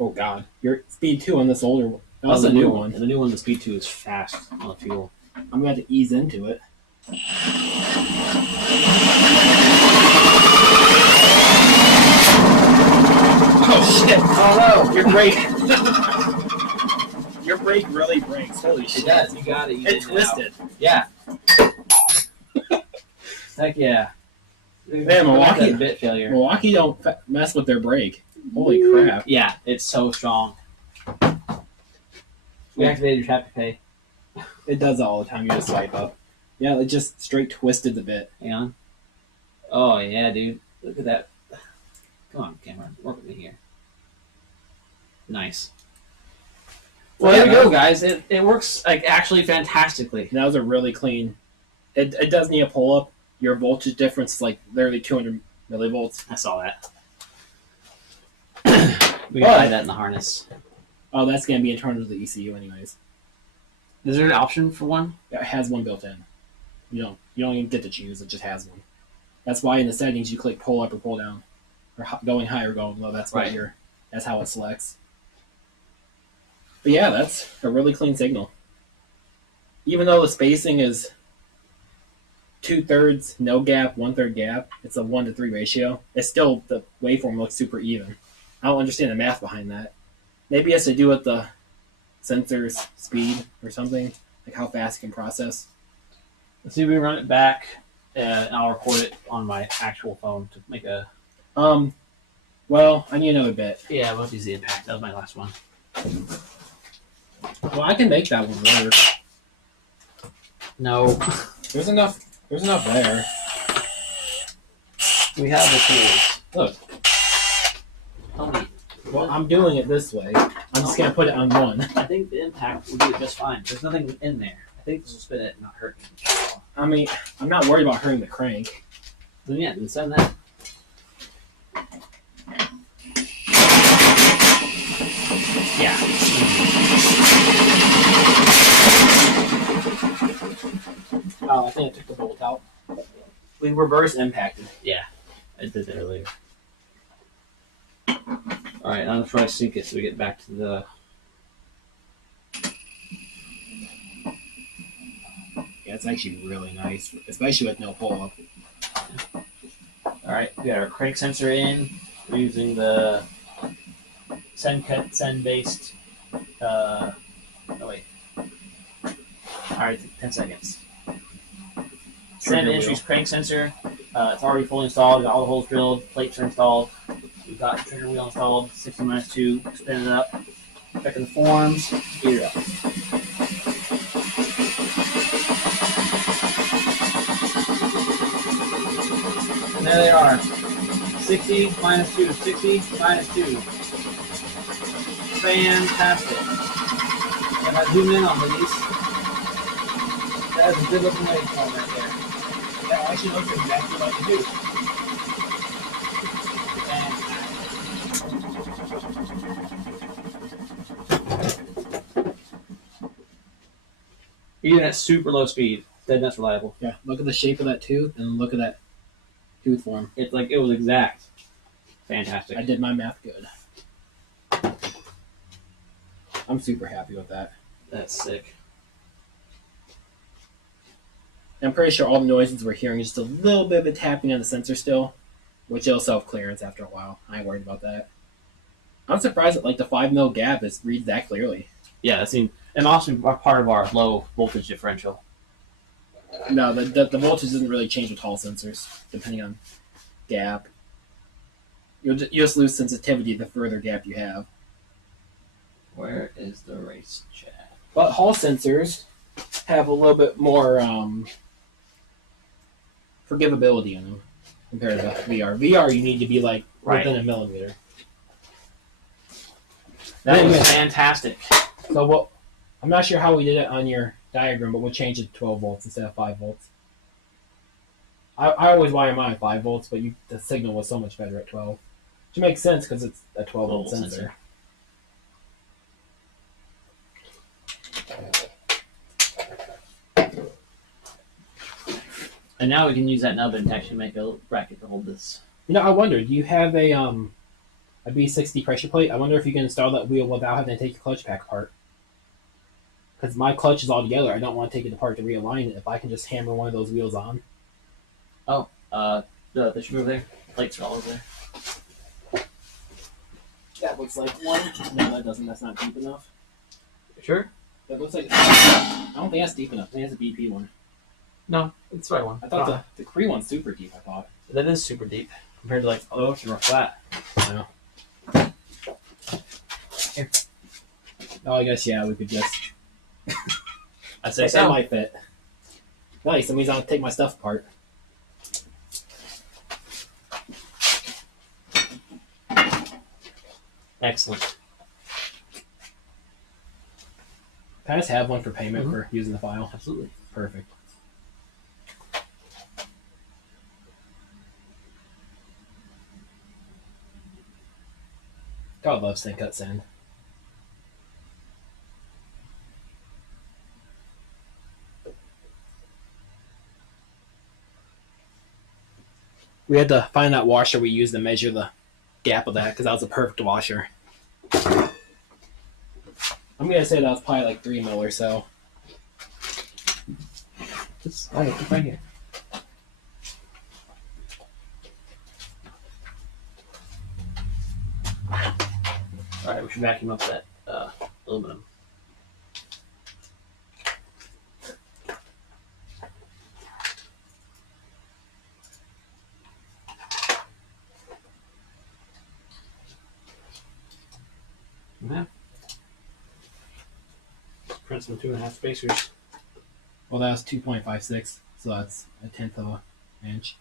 Oh god, your speed 2 on this older That's a new one. And the new one, the speed 2 is fast on the fuel. I'm going to have to ease into it. Oh shit! Oh no! Your brake. Your brake really breaks. Holy shit! It does. You got it. It twisted. Yeah. Heck yeah. Man, Milwaukee bit failure. Milwaukee don't mess with their brake. Holy crap! Yeah, it's so strong. We activated your tap to pay. It does all the time. You just swipe up. Yeah, it just straight twisted the bit. Hang on. Oh yeah, dude. Look at that. Come on, camera. Work with me here. Nice. Well, there we go, guys. It works like actually fantastically. That was a really clean. It does need a pull up. Your voltage difference is like literally 200 millivolts. I saw that. We can find that in the harness. Oh, that's gonna be internal to the ECU, anyways. Is there an option for one? It has one built in. You don't even get to choose. It just has one. That's why in the settings you click pull up or pull down, or going high or going low. That's right. That's how it selects. But yeah, that's a really clean signal. Even though the spacing is 2/3 no gap, 1/3 gap, it's a 1-to-3 ratio. It's still, the waveform looks super even. I don't understand the math behind that. Maybe it has to do with the sensor's speed or something, like how fast it can process. Let's see if we run it back, and I'll record it on my actual phone to make a. Well, I need another bit. Yeah, we'll use the impact. That was my last one. Well, I can make that one work. No. There's enough there. We have the tools. Look. Tell me. Well, I'm doing it this way. I'm just gonna put it on one. I think the impact will do it just fine. There's nothing in there. I think this will spin it and not hurt me. I mean, I'm not worried about hurting the crank. Then yeah, then send that. Yeah. Oh, I think I took the bolt out. We reverse impacted. Yeah. I did that earlier. Alright, I'm gonna try to sync it so we get back to the. Yeah, it's actually really nice, especially with no pull up. Alright, we got our crank sensor in. We're using the send based. Oh, wait. Alright, 10 seconds. Send entries crank sensor. It's already fully installed. We got all the holes drilled. Plates are installed. We've got the trigger wheel installed. 60-2. Spin it up. Checking the forms. Speed it up. And there they are. 60 minus 2. 60 minus 2. Fantastic. If I zoom in on these, that is a good looking waveform right there. That actually looks exactly like you do. Even at super low speed, dead nuts reliable. Yeah, look at the shape of that tooth and look at that tooth form. It's like it was exact. Fantastic. I did my math good. I'm super happy with that. That's sick. I'm pretty sure all the noises we're hearing is just a little bit of a tapping on the sensor still, which it'll self-clearance after a while. I ain't worried about that. I'm surprised that like the 5 mil gap reads that clearly. Yeah, that seemed, and also part of our low voltage differential. No, the voltage doesn't really change with Hall sensors, depending on gap. You'll just lose sensitivity the further gap you have. Where is the race chat? But Hall sensors have a little bit more forgivability in them compared to VR. VR, you need to be like within a millimeter. That was fantastic. So what? I'm not sure how we did it on your diagram, but we'll change it to 12 volts instead of 5 volts. I always wire mine at 5 volts, but the signal was so much better at 12. Which makes sense because it's a 12 volt sensor. And now we can use that nubbin to actually make a bracket to hold this. You know, I wonder, do you have a B60 pressure plate? I wonder if you can install that wheel without having to take your clutch pack apart. Because my clutch is all together. I don't want to take it apart to realign it. If I can just hammer one of those wheels on. Oh, the should be over there. Plates are all over there. That looks like one. No, that doesn't. That's not deep enough. Sure? That looks like. I don't think that's deep enough. I think that's a BP one. No, it's the right one. I thought the Cree one's super deep. I thought. That is super deep compared to like those are flat. Yeah. Here. Oh, I guess yeah. We could just. I'd say That so. might fit. Nice. That means I'll take my stuff apart. Excellent. Can I just have one for payment for using the file? Absolutely. Perfect. God loves Thin Cut Sand. We had to find that washer we used to measure the gap of that because that was a perfect washer. I'm gonna say that was probably like 3 mil or so. Just right here. All right, we should vacuum up that aluminum. Yeah. Print some 2.5 spacers. Well, that was 2.56, so that's a tenth of an inch.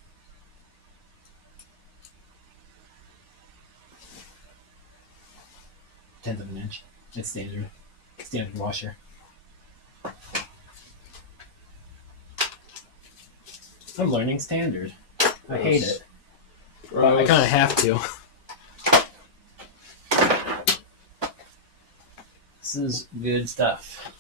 Tenth of an inch. It's standard washer. I'm learning standard. I hate it, but I kind of have to. This is good stuff.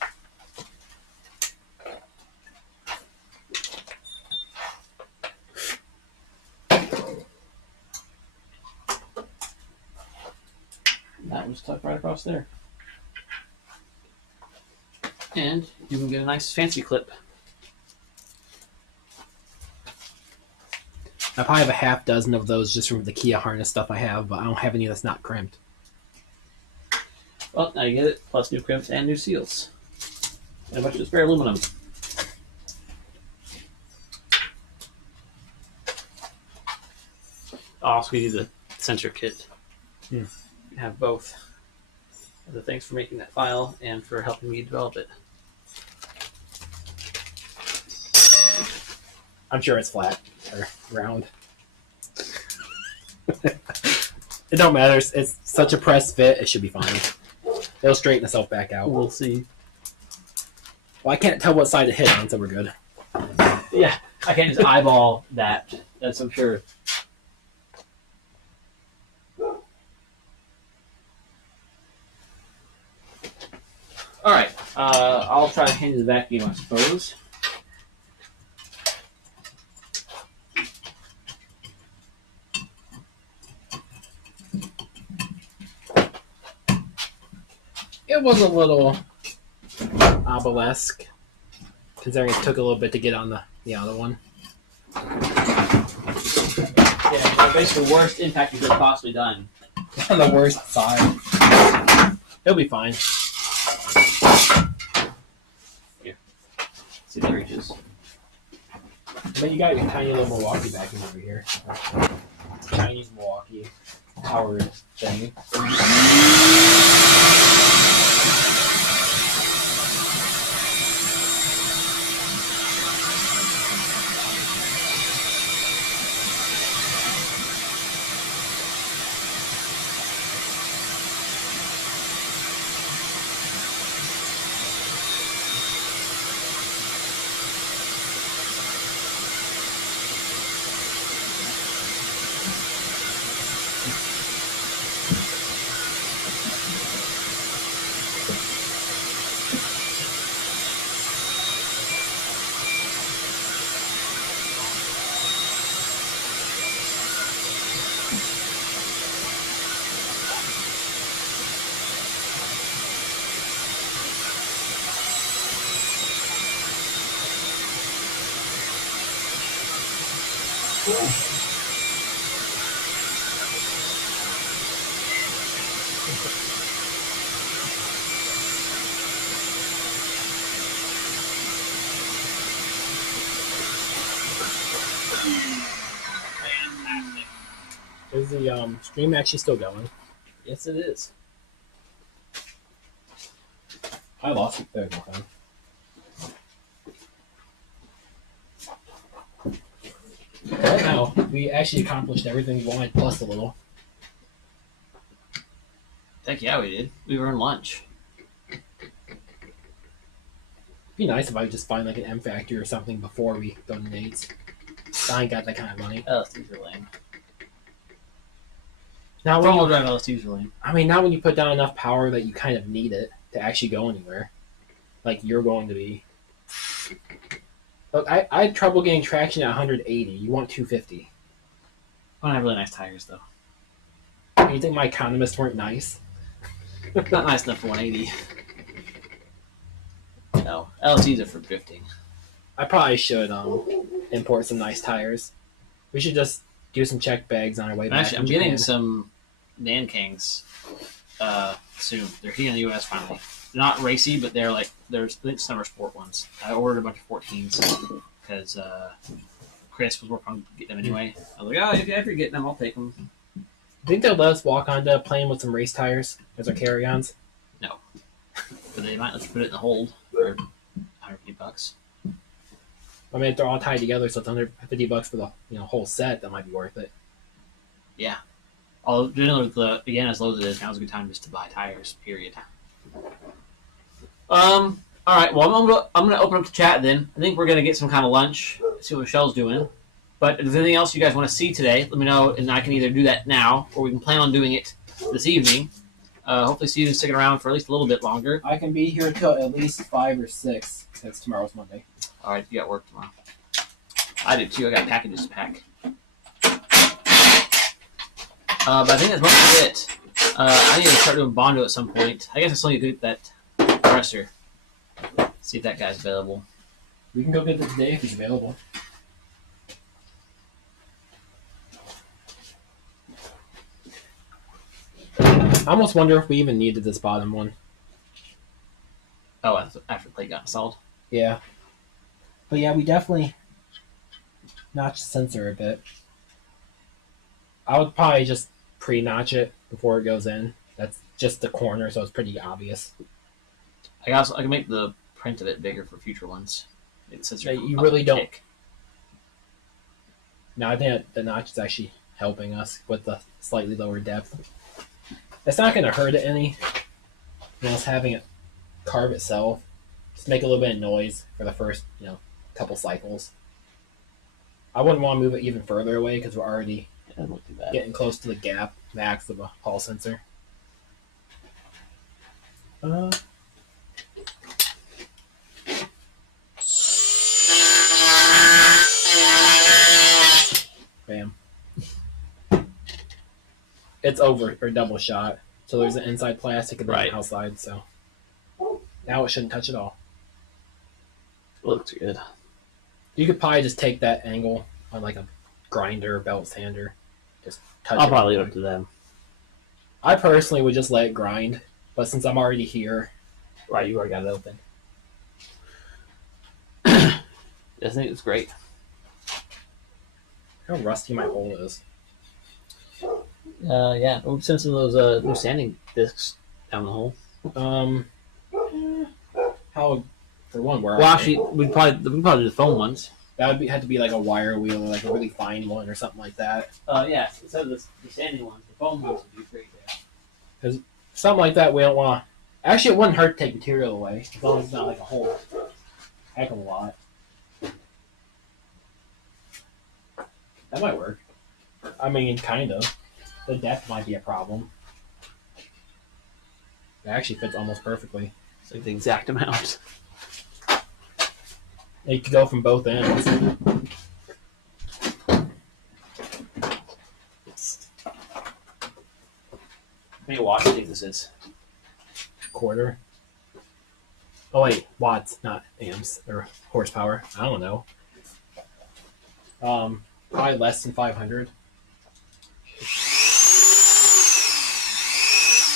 That was tucked right across there. And you can get a nice fancy clip. I probably have a half dozen of those just from the Kia harness stuff I have, but I don't have any that's not crimped. Well, now you get it, plus new crimps and new seals. And a bunch of spare aluminum. Also, we need the sensor kit. Hmm. Have both. So thanks for making that file and for helping me develop it. I'm sure it's flat or round. It don't matter. It's such a press fit. It should be fine. It'll straighten itself back out. We'll see. Well, I can't tell what side it hit on, so we're good. Yeah, I can't just eyeball that. That's I'm sure. All right, I'll try to handle the vacuum, I suppose. It was a little obelisk, considering it took a little bit to get on the other one. Yeah, basically the worst impact you could have possibly done. On the worst side. It'll be fine. See the reaches. But you got your tiny little Milwaukee vacuum over here. Chinese Milwaukee powered thing. Is the stream actually still going? Yes, it is. I lost it there. Okay. Right now, we actually accomplished everything we wanted, plus a little. Heck yeah, we did. We were in lunch. It'd be nice if I could just find like an M factory or something before we go to Nate's. I ain't got that kind of money. LSTs are lame. Now, Front wheel drive LSTs are lame. I mean, not when you put down enough power that you kind of need it to actually go anywhere. Like you're going to be. Look, I had trouble getting traction at 180. You want 250. I don't have really nice tires though. You think my economists weren't nice? Not nice enough for 180. No, LSTs are for drifting. I probably should import some nice tires. We should just do some check bags on our way back. Actually, I'm getting some Nankings soon. They're here in the U.S. finally. They're not racy, but they're like there's summer sport ones. I ordered a bunch of 14s because Chris was working on getting them anyway. I was like, oh, if you're getting them, I'll take them. Think they'll let us walk onto playing with some race tires as our carry-ons? But they might let you put it in the hold for $150. I mean, if they're all tied together, so it's $150 for the whole set. That might be worth it. Yeah. Although generally, again, as low as it is, now's a good time just to buy tires. Period. All right. Well, I'm gonna open up the chat then. I think we're gonna get some kind of lunch. See what Michelle's doing. But if there's anything else you guys want to see today, let me know, and I can either do that now, or we can plan on doing it this evening. Hopefully, Steven's sticking around for at least a little bit longer. I can be here till at least 5 or 6, because tomorrow's Monday. All right, you got work tomorrow. I do too. I got packages to pack. But I think that's mostly it. I need to start doing Bondo at some point. I guess I still need to get that compressor. See if that guy's available. We can go get it today if he's available. I almost wonder if we even needed this bottom one. Oh, after the plate got installed. Yeah. But yeah, we definitely notch the sensor a bit. I would probably just pre-notch it before it goes in. That's just the corner, so it's pretty obvious. I can make the print of it bigger for future ones. Make the sensor You really don't. kick. No, I think that the notch is actually helping us with the slightly lower depth. It's not going to hurt it any. It's having it carve itself. Just make a little bit of noise for the first, couple cycles. I wouldn't want to move it even further away because we're already getting close to the gap max of a Hall sensor. Bam. It's over or double shot. So there's an inside plastic and then Right. an outside. So now it shouldn't touch at all. Looks good. You could probably just take that angle on like a grinder, belt sander. Just touch I'll it. probably leave it up to them. I personally would just let it grind, but since I'm already here, Right, you already got it open. I think it's great. how rusty my hole is. Yeah. We'll send some of those new sanding discs down the hole. How for one, where Well, are actually, we probably do the foam ones. that would have to be like a wire wheel or like a really fine one or something like that. Yeah. Instead of the sanding ones, the foam ones would be great there. Something like that we don't want. Actually, it wouldn't hurt to take material away as long as it's not like a whole heck of a lot. That might work. I mean, kind of. The depth might be a problem. It actually fits almost perfectly. It's like the exact amount. You could go from both ends. How many watts do you think this is? Quarter. Oh wait, watts, not amps or horsepower. I don't know. Probably less than 500.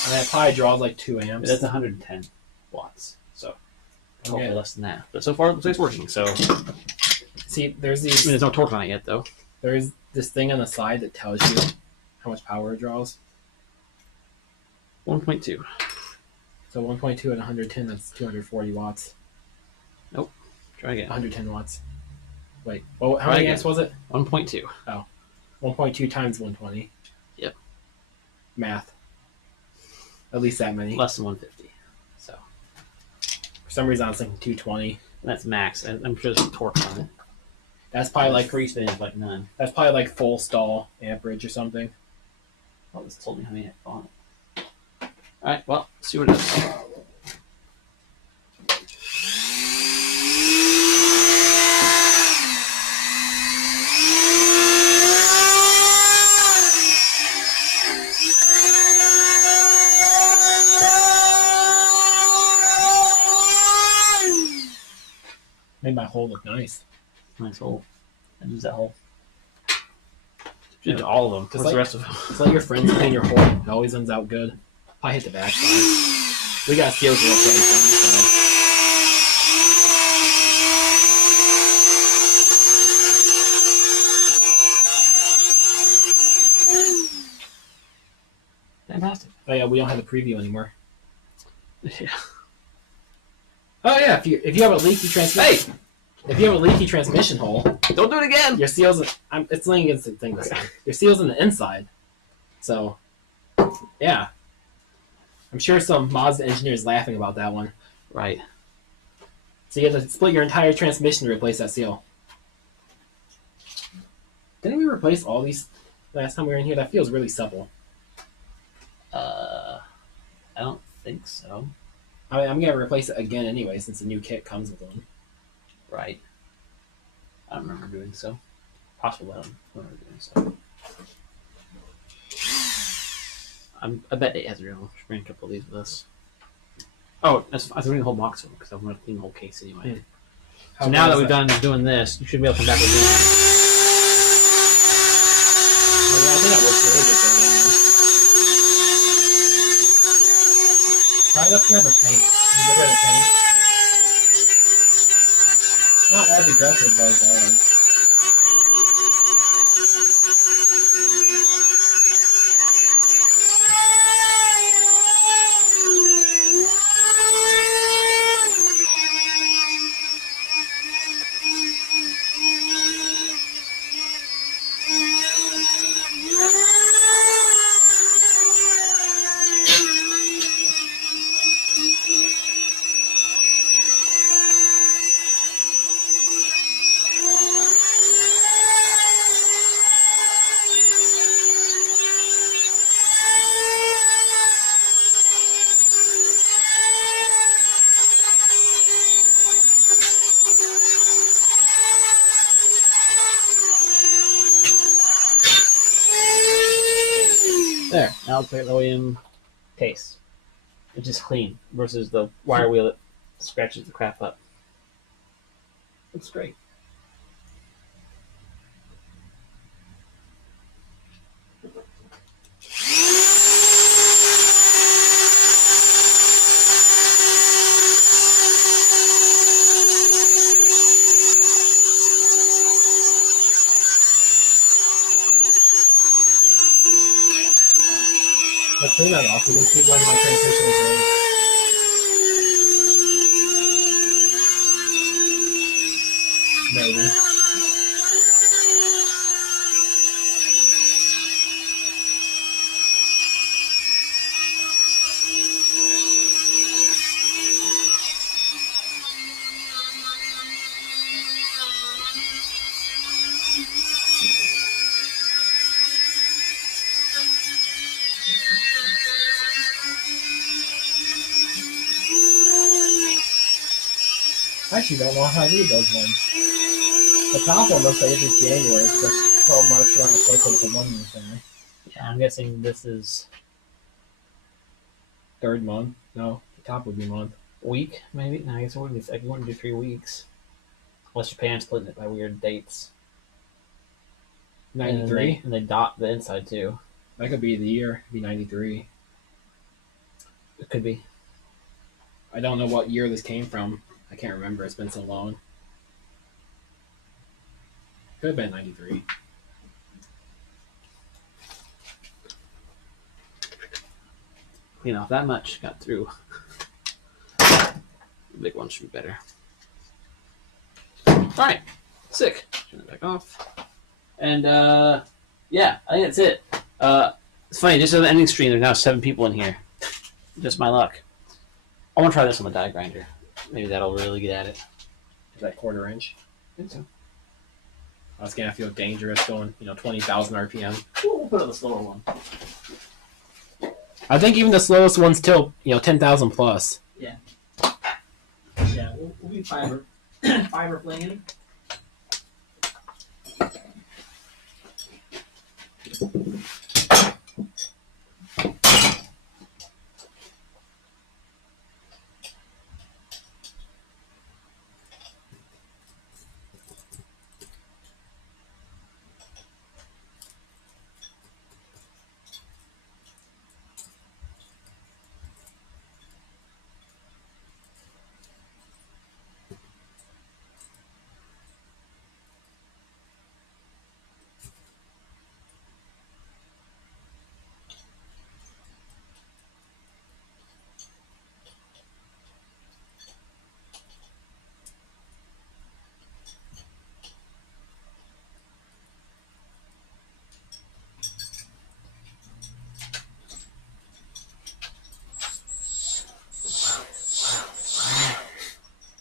And that probably draws like 2 amps. That's 110 watts. So hopefully Okay. less than that. But so far, it looks like it's working. So See, there's I mean, these. there's no torque on it yet, though. There's this thing on the side that tells you how much power it draws. 1.2. So 1.2 at 110, that's 240 watts. Try again. 110 watts. Wait, well, how Try many again. amps was it? 1.2. 1.2 times 120. Yep. Math. At least that many. Less than 150. So For some reason, I was thinking 220. that's max. And I'm sure there's some torque on it. That's probably Like like free spin is like none. that's probably like full stall amperage or something. Oh, this told me how many I on it. All right. Well, let's see what it does. Made my hole look nice. Nice hole. I use that hole. Should do all of them. Just What's like- the rest of them? Just let your friends clean your hole. It always ends out good. I hit the backside. We got steel drill place. Fantastic. Oh yeah, we don't have the preview anymore. Yeah. Oh yeah, if you have a leaky transmission, if you have a leaky transmission hole, Don't do it again. your seal's it's laying against the thing. Your seal's in the inside, so yeah. I'm sure some Mazda engineers laughing about that one. Right. So you have to split your entire transmission to replace that seal. Didn't we replace all these last time we were in here? That feels really supple. I don't think so. I mean, I'm gonna replace it again anyway since the new kit comes with one. Right. I don't remember doing so. Possibly I don't remember doing so. I bet it has a real. Should bring a couple of these with us. Oh, I was bring the whole box of them because I'm going to clean the whole case anyway. How So now good that is we've done doing this, you should be able to come back with these. Oh, yeah, I think that works really good there. Daniel. Try it up here in the paint. You look at the paint. Not as aggressive, but it does. There. Now let's look at the OEM case. It's just clean versus the wire wheel that scratches the crap up. Looks great. Let's clean that off. We can see when my transmission is ready. Maybe. I actually don't know how to read those ones. The top one looks like it's January. It's just 12 marks around the cycle with a 1 year thing. Yeah, I'm guessing this is Third month? No, the top would be month. week, maybe? No, I guess it wouldn't be, I wouldn't do 3 weeks. Unless Japan's splitting it by weird dates. 93. And they dot the inside too. That could be the year. It'd be 93. It could be. I don't know what year this came from. I can't remember. It's been so long. Could have been 93. Clean off that much. Got through. The big one should be better. Alright. Sick. Turn it back off. And yeah, I think that's it. It's funny, just on the ending stream, there's now 7 people in here. Just my luck. I want to try this on the die grinder. Maybe that'll really get at it. Is that 1/4 inch? I think so. I was gonna feel dangerous going, 20,000 RPM. We'll put on the slower one. I think even the slowest one's still, 10,000 plus. Yeah. Yeah, we'll be fiber flinging.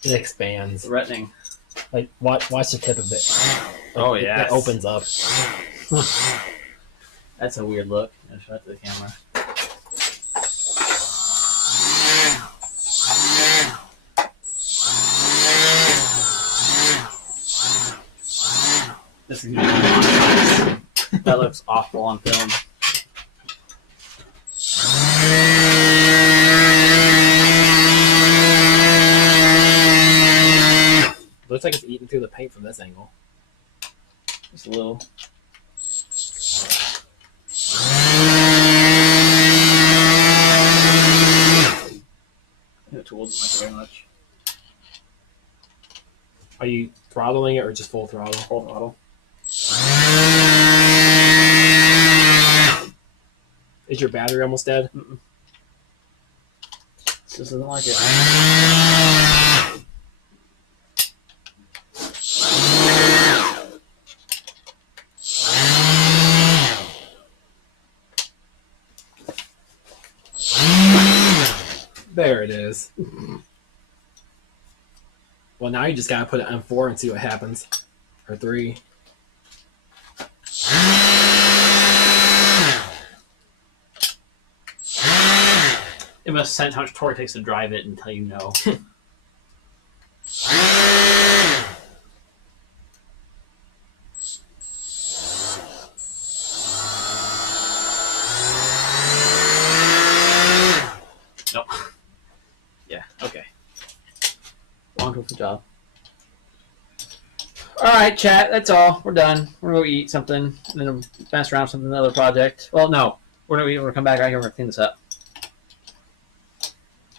It expands. Threatening. Like, watch the tip of it. Oh, yeah. It opens up. That's a weird look. I'll show it to the camera. This is that looks awful on film. Looks like it's eating through the paint from this angle. Just a little. The tools don't like it very much. Are you throttling it or just full throttle? Full throttle. Is your battery almost dead? Mm-mm. This just doesn't like it. There it is. Well, now you just gotta put it on 4 and see what happens. Or 3. It must sense how much torque it takes to drive it until you know. Nope. Yeah, okay. Wonderful job. Alright, chat, that's all. We're done. We're gonna go eat something and then mess around with something, another project. Well, no. We're gonna come back out here and we're gonna clean this up.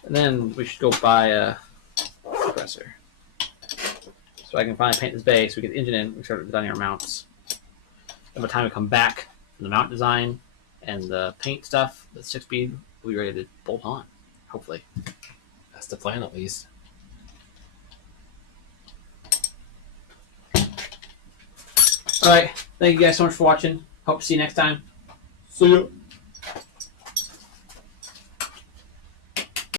And then we should go buy a compressor. So I can finally paint this base, we get the engine in, we start designing our mounts. And by the time we come back from the mount design and the paint stuff, the 6-speed, we'll be ready to bolt on. Hopefully. That's the plan, at least. Alright, thank you guys so much for watching. Hope to see you next time. See ya.